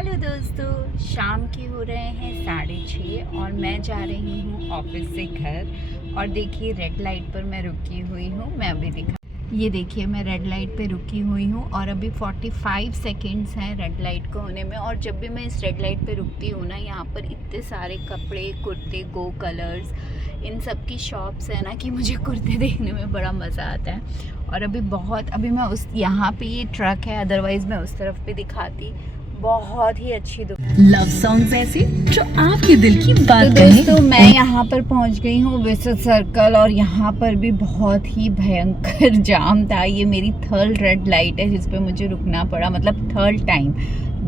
Hello दोस्तों, शाम के हो रहे हैं 6:30 और मैं जा रही हूँ ऑफिस से घर। और देखिए रेड लाइट पर मैं रुकी हुई हूँ। मैं अभी ये देखिए मैं रेड लाइट पे रुकी हुई हूँ और अभी 45 सेकेंड्स हैं रेड लाइट को होने में। और जब भी मैं इस रेड लाइट पे रुकती हूँ ना, यहाँ पर इतने सारे कपड़े, कुर्ते, गो कलर्स, इन सब की शॉप्स है ना कि मुझे कुर्ते देखने में बड़ा मज़ा आता है। और अभी मैं उस यहाँ पे ये ट्रक है, अदरवाइज़ मैं उस तरफ पे दिखाती। बहुत ही अच्छी लव सॉन्ग्स ऐसे जो आपके दिल की बात तो दोस्तों मैं यहाँ पर पहुँच गई हूँ विसुत सर्कल, और यहाँ पर भी बहुत ही भयंकर जाम था। ये मेरी थर्ड रेड लाइट है जिस पे मुझे रुकना पड़ा, मतलब थर्ड टाइम।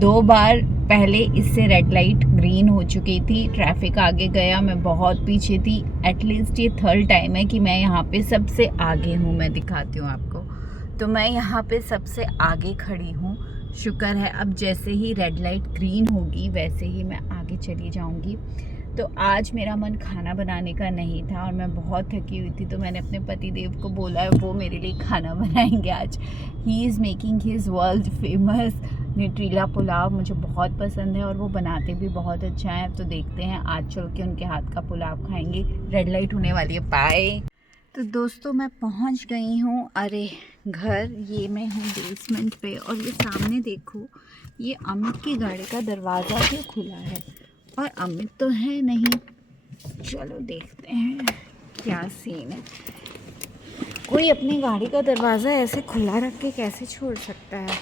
2 बार पहले इससे रेड लाइट ग्रीन हो चुकी थी, ट्रैफिक आगे गया, मैं बहुत पीछे थी। एटलीस्ट ये थर्ड टाइम है कि मैं यहाँ पे सबसे आगे हूँ। मैं दिखाती हूँ आपको, तो मैं यहाँ पे सबसे आगे खड़ी हूँ। शुक्र है अब जैसे ही रेड लाइट ग्रीन होगी वैसे ही मैं आगे चली जाऊंगी। तो आज मेरा मन खाना बनाने का नहीं था और मैं बहुत थकी हुई थी, तो मैंने अपने पति देव को बोला है वो मेरे लिए खाना बनाएंगे आज। He is making his world famous Nutrela pulao. मुझे बहुत पसंद है और वो बनाते भी बहुत अच्छा है। तो देखते हैं आज चल के उनके हाथ का पुलाव खाएंगे। रेड लाइट होने वाली है, बाय। तो दोस्तों मैं पहुंच गई हूँ अरे घर। ये मैं हूँ बेसमेंट पे और ये सामने देखो, ये अमित की गाड़ी का दरवाज़ा क्यों खुला है और अमित तो है नहीं। चलो देखते हैं क्या सीन है। कोई अपनी गाड़ी का दरवाज़ा ऐसे खुला रख के कैसे छोड़ सकता है।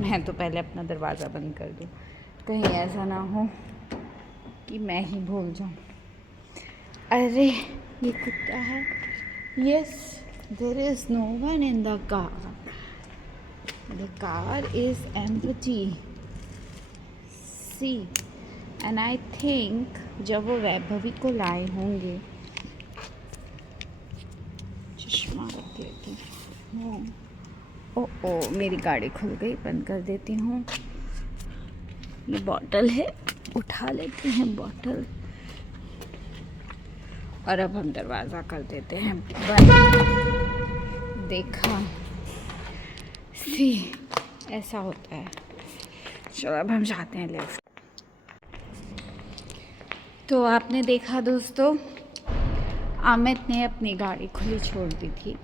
मैं तो पहले अपना दरवाज़ा बंद कर दूँ, कहीं ऐसा ना हो कि मैं ही भूल जाऊँ। अरे ये कुत्ता है। Yes, there is no one in the car. The car is empty. See, and I think जब वो वैभवी को लाए होंगे, चश्मा रख लेती हूँ। ओ मेरी गाड़ी खुल गई, बंद कर देती हूँ। ये बॉटल है, उठा लेते हैं बॉटल और अब हम दरवाज़ा कर देते हैं बंद। देखा, सी ऐसा होता है। चलो अब हम जाते हैं लेफ्ट। तो आपने देखा दोस्तों, अमित ने अपनी गाड़ी खुली छोड़ दी थी।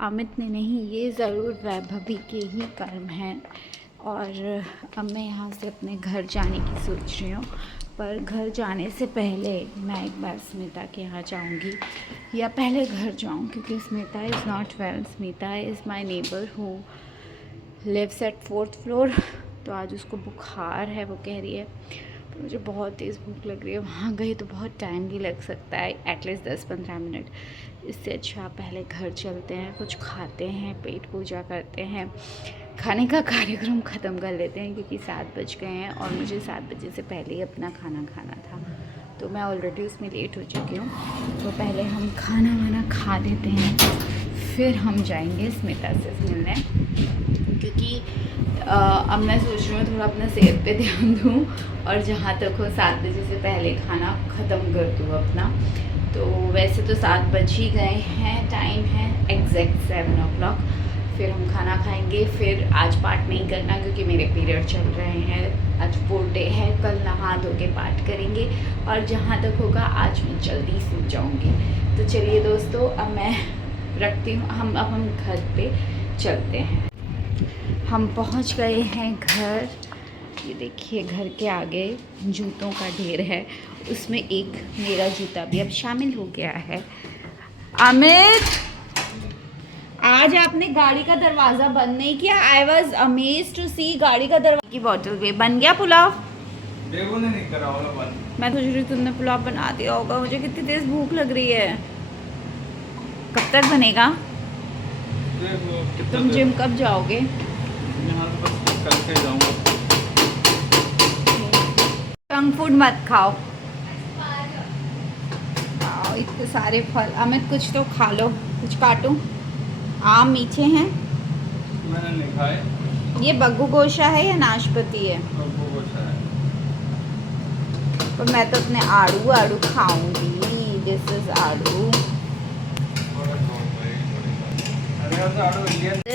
अमित ने नहीं, ये ज़रूर वैभवी के ही कर्म हैं। और अब मैं यहाँ से अपने घर जाने की सोच रही हूँ, पर घर जाने से पहले मैं एक बार स्मिता के यहाँ जाऊँगी, या पहले घर जाऊँ, क्योंकि Smita is not well. Smita is my neighbour who lives at 4th floor. तो आज उसको बुखार है, वो कह रही है। तो मुझे बहुत तेज़ भूख लग रही है, वहाँ गई तो बहुत टाइम भी लग सकता है, एटलीस्ट 10-15 मिनट। इससे अच्छा पहले घर चलते हैं, कुछ खाते हैं, पेट पूजा करते हैं, खाने का कार्यक्रम ख़त्म कर लेते हैं, क्योंकि 7 बज गए हैं और मुझे 7 बजे से पहले ही अपना खाना खाना था। तो मैं ऑलरेडी उसमें लेट हो चुकी हूँ। तो पहले हम खाना वाना खा लेते हैं, फिर हम जाएंगे स्मिता से मिलने, क्योंकि अब मैं सोच रही हूँ थोड़ा अपना सेहत पे ध्यान दूँ और जहाँ तक हो 7 बजे से पहले खाना ख़त्म कर दूँ अपना। तो वैसे तो 7 बज ही गए हैं, टाइम है एग्जैक्ट 7 o'clock। फिर हम खाना खाएंगे। फिर आज पाठ नहीं करना क्योंकि मेरे पीरियड चल रहे हैं, आज 4th डे है। कल नहा धो के पाठ करेंगे और जहाँ तक होगा आज मैं जल्दी सो जाऊँगी। तो चलिए दोस्तों, अब मैं रखती हूँ। अब हम घर पे चलते हैं। हम पहुंच गए हैं घर। ये देखिए घर के आगे जूतों का ढेर है, उसमें एक मेरा जूता भी अब शामिल हो गया है। अमित, आज आपने गाड़ी का दरवाज़ा बंद नहीं किया। आई वॉज अमेज्ड टू सी गाड़ी का दरवाजा की बॉटल पे बन गया पुलाव। देखो ने नहीं करा होगा बंद। मैं सोच रही तुमने पुलाव बना दिया होगा। मुझे कितनी तेज़ भूख लग रही है। कब तक बनेगा? देखो तुम जिम कब जाओगे? यहाँ बस कल से जाऊँगा। जंक फूड मत खाओ। आओ, इतने सारे फल। अमित कुछ तो खा लो, कुछ काटो। आम मीठे हैं। मैंने नहीं खाए। ये बग्गू गोशा है या नाशपाती है? बग्गू गोशा है। पर मैं तो अपने आड़ू खाऊंगी। दिस इज आड़ू।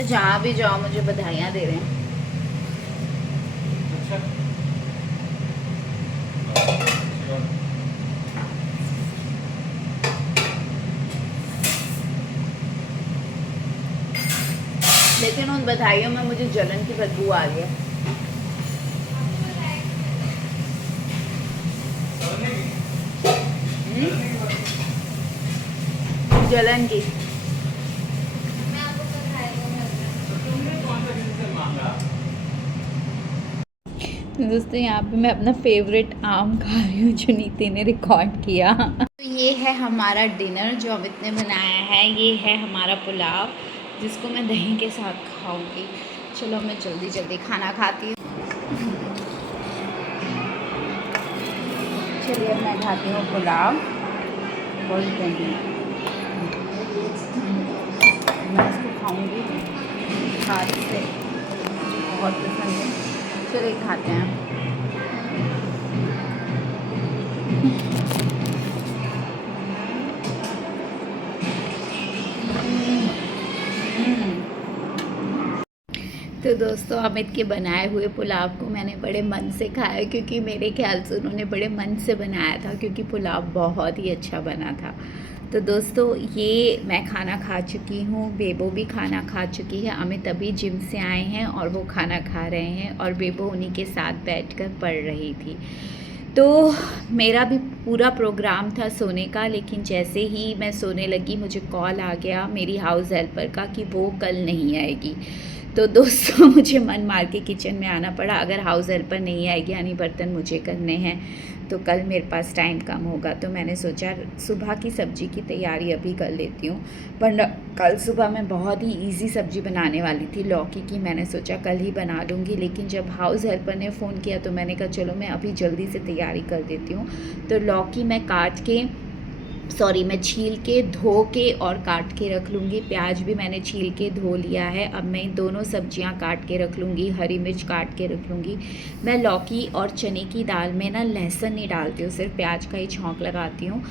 जहाँ भी जाओ मुझे बधाइयाँ दे रहे हैं। अच्छा लेकिन उन बधाइयों में मुझे जलन की बदबू आ रही है। जलन की। दोस्तों यहाँ पे मैं अपना फेवरेट आम खा रही हूँ जो नीति ने रिकॉर्ड किया। तो ये है हमारा डिनर जो अमित ने बनाया है। ये है हमारा पुलाव जिसको मैं दही के साथ खाऊंगी। चलो मैं जल्दी जल्दी खाना खाती हूँ। चलिए मैं खाती हूँ पुलाव और दही। मैं इसको खाऊंगी हाथ से, बहुत पसंद है। चलिए खाते हैं। तो दोस्तों अमित के बनाए हुए पुलाव को मैंने बड़े मन से खाया क्योंकि मेरे ख्याल से उन्होंने बड़े मन से बनाया था, क्योंकि पुलाव बहुत ही अच्छा बना था। तो दोस्तों ये मैं खाना खा चुकी हूँ, बेबो भी खाना खा चुकी है। अमित अभी जिम से आए हैं और वो खाना खा रहे हैं और बेबो उन्हीं के साथ बैठकर पढ़ रही थी। तो मेरा भी पूरा प्रोग्राम था सोने का, लेकिन जैसे ही मैं सोने लगी मुझे कॉल आ गया मेरी हाउस हेल्पर का कि वो कल नहीं आएगी। तो दोस्तों मुझे मन मार के किचन में आना पड़ा। अगर हाउस हेल्पर नहीं आएगी यानी बर्तन मुझे करने हैं तो कल मेरे पास टाइम कम होगा। तो मैंने सोचा सुबह की सब्ज़ी की तैयारी अभी कर लेती हूँ, वरना कल सुबह मैं बहुत ही इजी सब्ज़ी बनाने वाली थी लौकी की। मैंने सोचा कल ही बना लूँगी, लेकिन जब हाउस हेल्पर ने फ़ोन किया तो मैंने कहा चलो मैं अभी जल्दी से तैयारी कर देती हूँ। तो लौकी मैं मैं छील के धो के और काट के रख लूँगी। प्याज भी मैंने छील के धो लिया है। अब मैं दोनों सब्जियां काट के रख लूँगी, हरी मिर्च काट के रख लूँगी। मैं लौकी और चने की दाल में ना लहसुन नहीं डालती हूँ, सिर्फ प्याज का ही छौंक लगाती हूँ।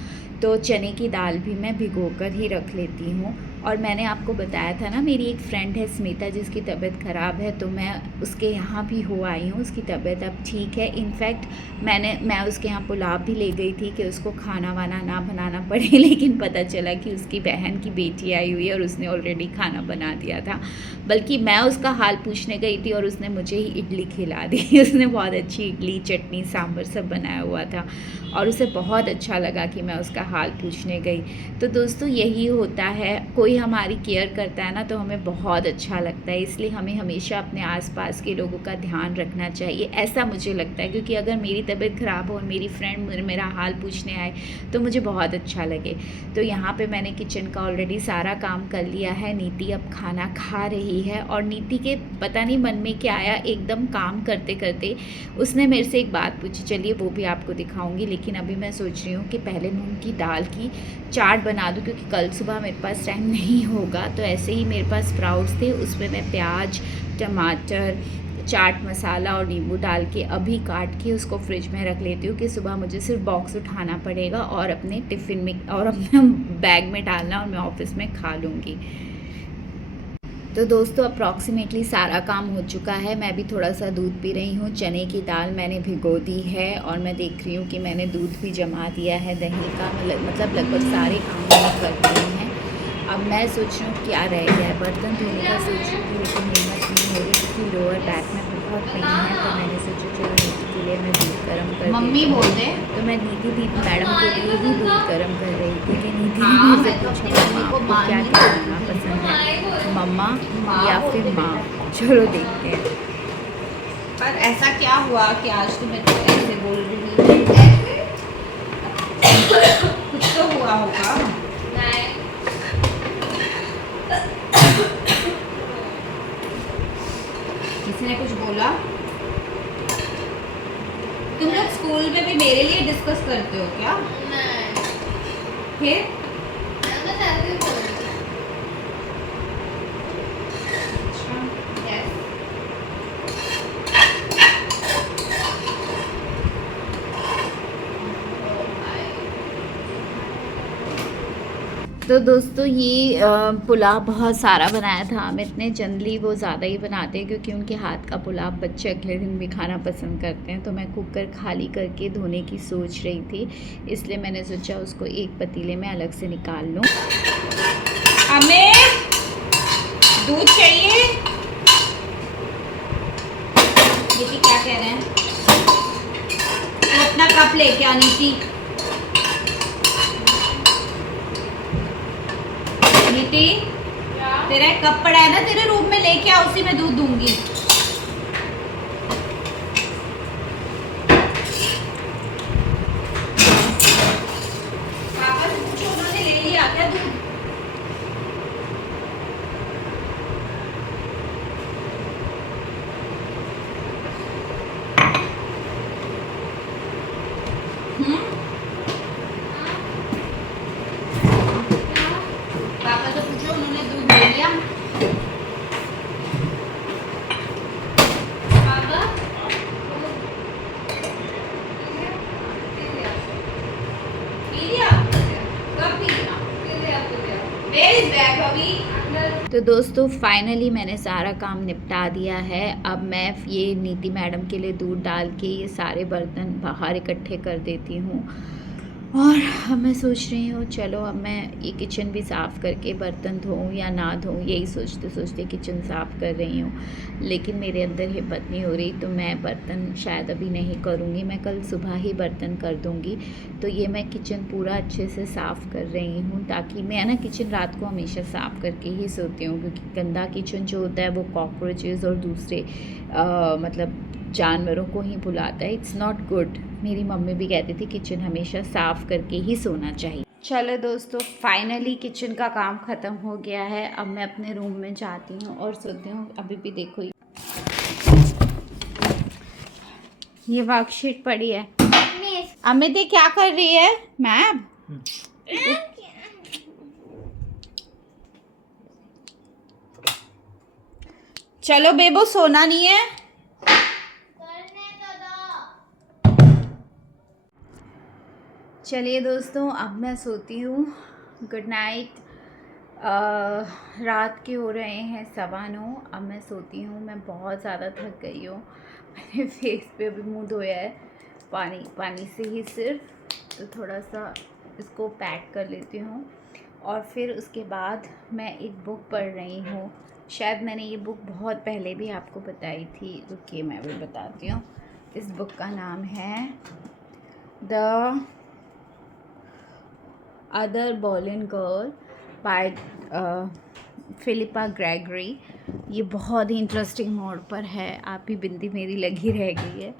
तो चने की दाल भी मैं भिगोकर ही रख लेती हूँ। और मैंने आपको बताया था ना मेरी एक फ्रेंड है स्मिता जिसकी तबीयत ख़राब है, तो मैं उसके यहाँ भी हो आई हूँ। उसकी तबीयत अब ठीक है। इनफैक्ट मैं उसके यहाँ पुलाव भी ले गई थी कि उसको खाना वाना ना बनाना पड़े, लेकिन पता चला कि उसकी बहन की बेटी आई हुई है और उसने ऑलरेडी खाना बना दिया था। बल्कि मैं उसका हाल पूछने गई थी और उसने मुझे ही इडली खिला दी। उसने बहुत अच्छी इडली चटनी सांभर सब बनाया हुआ था और उसे बहुत अच्छा लगा कि मैं उसका हाल पूछने गई। तो दोस्तों यही होता है, कोई हमारी केयर करता है ना तो हमें बहुत अच्छा लगता है। इसलिए हमें हमेशा अपने आसपास के लोगों का ध्यान रखना चाहिए, ऐसा मुझे लगता है। क्योंकि अगर मेरी तबीयत ख़राब हो और मेरी फ्रेंड मेरा हाल पूछने आए तो मुझे बहुत अच्छा लगे। तो यहाँ पे मैंने किचन का ऑलरेडी सारा काम कर लिया है। नीति अब खाना खा रही है और नीति के पता नहीं मन में क्या आया, एकदम काम करते करते उसने मेरे से एक बात पूछी। चलिए वो भी आपको दिखाऊंगी, लेकिन अभी मैं सोच रही हूँ कि पहले मूंग की दाल की चाट बना दूँ, क्योंकि कल सुबह मेरे पास टाइम नहीं होगा। तो ऐसे ही मेरे पास स्प्राउट्स थे, उसमें मैं प्याज, टमाटर, चाट मसाला और नींबू डाल के अभी काट के उसको फ्रिज में रख लेती हूँ कि सुबह मुझे सिर्फ बॉक्स उठाना पड़ेगा और अपने टिफ़िन में और अपने बैग में डालना और मैं ऑफिस में खा लूँगी। तो दोस्तों अप्रॉक्सीमेटली सारा काम हो चुका है। मैं भी थोड़ा सा दूध पी रही हूँ। चने की दाल मैंने भिगो दी है और मैं देख रही हूँ कि मैंने दूध भी जमा दिया है। दही का मतलब लगभग सारे काम मैंने कर दिए हैं। अब मैं सोच रही हूँ क्या रह गया है, बर्तन धोने का सोच रही थी लेकिन हिम्मत नहीं हो रही क्योंकि लोअर बैक में बहुत पेन है। तो मैंने सोचा चलो नीति के लिए मैं दूध गर्म कर मम्मी बोलते तो मैं नीति मैडम के लिए ही दूध गर्म कर रही थी कि नीति ने मुझसे पूछा मम्मा आपको क्या खाना पसंद है, मम्मा या फिर माँ। चलो देखते हैं। पर ऐसा क्या हुआ कि आज तुम इतने ऐसे बोल रही है? कुछ तो हुआ होगा। किसी ने कुछ बोला? तुम लोग स्कूल में भी मेरे लिए डिस्कस करते हो क्या? फिर तो दोस्तों ये पुलाव बहुत सारा बनाया था अमित ने। जनरली वो ज़्यादा ही बनाते हैं क्योंकि उनके हाथ का पुलाव बच्चे अगले दिन भी खाना पसंद करते हैं। तो मैं कुकर खाली करके धोने की सोच रही थी, इसलिए मैंने सोचा उसको एक पतीले में अलग से निकाल लूँ। अमित, दूध चाहिए? दीदी क्या कह रहे हैं? तो अपना कप लेके आनी थी। नीति, तेरा एक कप पड़ा है ना तेरे रूम में, लेके आ, उसी में दूध दूंगी। पापा से पूछो, उन्होंने ले लिया क्या दूध? पापा से पूछो, उन्होंने दूध ले लिया? पापा पी लिया? कब पी लिया? Where is bag, भाभी? तो दोस्तों फाइनली मैंने सारा काम निपटा दिया है। अब मैं ये नीति मैडम के लिए दूध डाल के ये सारे बर्तन बाहर इकट्ठे कर देती हूँ। और अब मैं सोच रही हूँ चलो अब मैं ये किचन भी साफ़ करके बर्तन धोऊँ या ना धोऊँ, यही सोचते सोचते किचन साफ़ कर रही हूँ। लेकिन मेरे अंदर हिम्मत नहीं हो रही, तो मैं बर्तन शायद अभी नहीं करूँगी, मैं कल सुबह ही बर्तन कर दूँगी। तो ये मैं किचन पूरा अच्छे से साफ़ कर रही हूँ, ताकि मैं ना किचन रात को हमेशा साफ़ करके ही सोती हूँ, क्योंकि गंदा किचन जो होता है वो कॉकरोचेस और दूसरे मतलब जानवरों को ही बुलाता है। It's not good. मेरी मम्मी भी कहती थी किचन हमेशा साफ़ करके ही सोना चाहिए। चलो दोस्तों फाइनली किचन का काम ख़त्म हो गया है। अब मैं अपने रूम में जाती हूँ और सोती हूँ। अभी भी देखो ये वर्कशीट पड़ी है। अमित ये क्या कर रही है मैम? चलो बेबो, सोना नहीं है। चलिए दोस्तों अब मैं सोती हूँ। Good night. रात के हो रहे हैं 9:15। अब मैं सोती हूँ। मैं बहुत ज़्यादा थक गई हूँ। मैंने फेस पे भी मुंह धोया है पानी से ही सिर्फ, तो थोड़ा सा इसको पैक कर लेती हूँ। और फिर उसके बाद मैं एक बुक पढ़ रही हूँ। शायद मैंने ये बुक बहुत पहले भी आपको बताई थी, रुकिए मैं भी बताती हूँ। इस बुक का नाम है the other Boleyn girl by Philippa Gregory. ये बहुत ही इंटरेस्टिंग मोड पर है। आप भी बिंदी मेरी लगी रह गई है।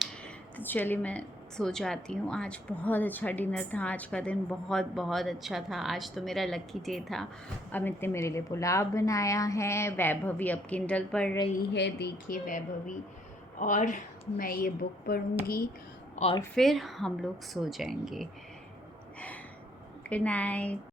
तो चलिए मैं सो जाती हूँ। आज बहुत अच्छा डिनर था। आज का दिन बहुत बहुत अच्छा था। आज तो मेरा लकी डे था। अमित ने मेरे लिए पुलाव बनाया है। वैभवी अब किंडल पढ़ रही है, देखिए वैभवी। और मैं ये बुक पढ़ूँगी और फिर हम लोग सो जाएंगे। Good night.